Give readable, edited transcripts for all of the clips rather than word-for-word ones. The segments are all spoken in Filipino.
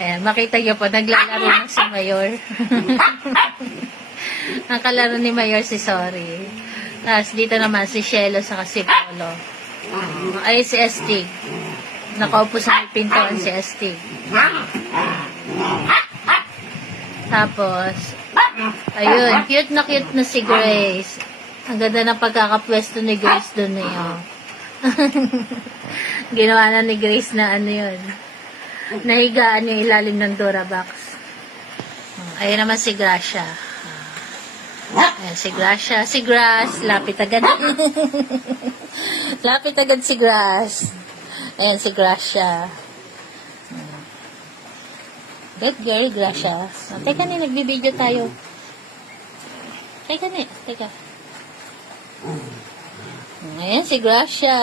Ayan, makita niyo po, naglalaro na si Mayor. Ang kalaro ni Mayor si Sorry. Tapos dito naman si Shelo sa si Polo. Ay, si Estig. Nakaupo sa may pintuan si Estig. Tapos, ayun, cute na si Grace. Ang ganda ng pagkakapwesto ni Grace doon na yun. Ginawa na ni Grace na ano yun. Nahigaan yung ilalim ng Durabox. Ayun naman si Gracia. Ayan, si Gracia. Si Grace, lapit agad. Lapit agad si Grace. Ayan, si Gracia. Good girl, Gracia. Teka na, nagbibideo tayo. Teka. Ayan, si Gracia.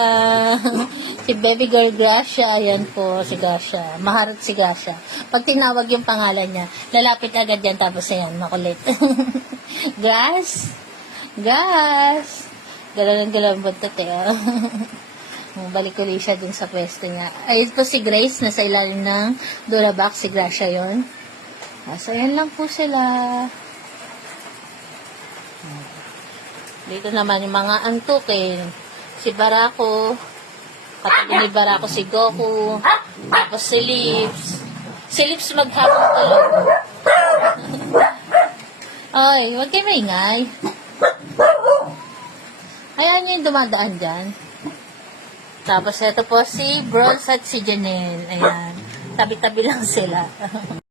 Si baby girl Gracia. Ayan po, si Gracia. Maharot si Gracia. Pag tinawag yung pangalan niya, lalapit agad yan. Tapos ayan, makulit. Grass. Galang-galang buntot eh. Balik ulit siya dun sa pwesto niya. Ayun po si Grace. Nasa ilalim ng Durabox. Si Gracia yun. So, ayan lang po sila. Dito naman yung mga antukin. Si Barako. Katabi ni Barako si Goku. Tapos si Lips. Si Lips maghapon tulog. Ay, huwag kayo maingay. Ayan yung dumadaan dyan. Tapos ito po si Bronze at si Janelle. Ayan. Tabi-tabi lang sila.